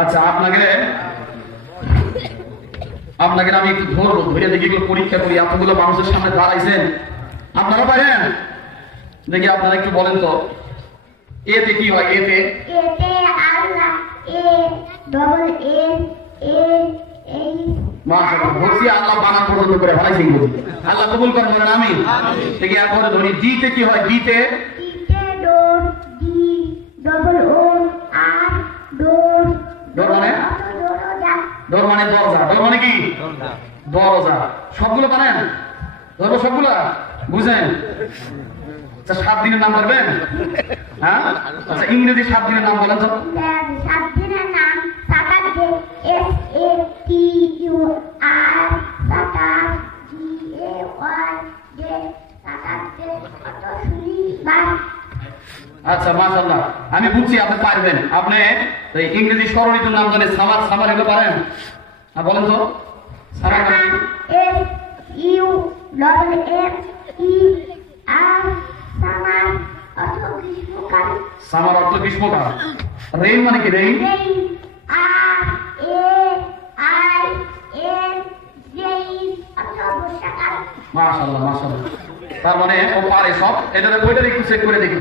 আচ্ছা, আপনাকে আমি একটু ধরবো, ধরে দেখি এগুলো পরীক্ষা করি। এতগুলো মানুষের সামনে দাঁড়াইছেন, আপনারা পারেন? দেখি আপনারা একটু বলেন তো, এতে কি হয়? এতে আল্লাহ, এ ডবল এ এ এই মাশাআল্লাহ, বলছি আল্লাহ বানান পর্যন্ত করে ফেলাইছি। আল্লাহ কবুল করেন, বলেন আমিন। দেখি এরপরে ধরি, দিতে কি হয়? দিতে ডোর, ডি ডবল ও আর ডোর। ডোর মানে? দরজা। ডোর মানে দরজা। ডোর মানে কি? দরজা। সবগুলো পারেন? ধরবো সবগুলা? বুঝেন? আচ্ছা, 7 দিনের নাম বলবেন? হ্যাঁ, আচ্ছা, ইংরেজি 7 দিনের নাম বলেন তো। 7 দিনের নাম Saturday, S A T U R, satur D A Y day, Saturday অত শনিবার। আচ্ছা, মাশাআল্লাহ, আমি বুঝছি আপনি পারবেন। আপনি এই ইংরেজি স্বরলিপির নাম জানেন? সামার, সামার এগুলো পারেন? হ্যাঁ, বলেন তো। সামার মানে কি? S U double M E R, summer অর্থ গ্রীষ্মকাল। সামার অর্থ গ্রীষ্মকাল। রেইন মানে কি? Rain R A I N জেই অর্থ বর্ষাকাল। মাশাআল্লাহ, মাশাআল্লাহ। তার মানে ও পারে সব। এটা ওইটা একটু চেক করে দেখি।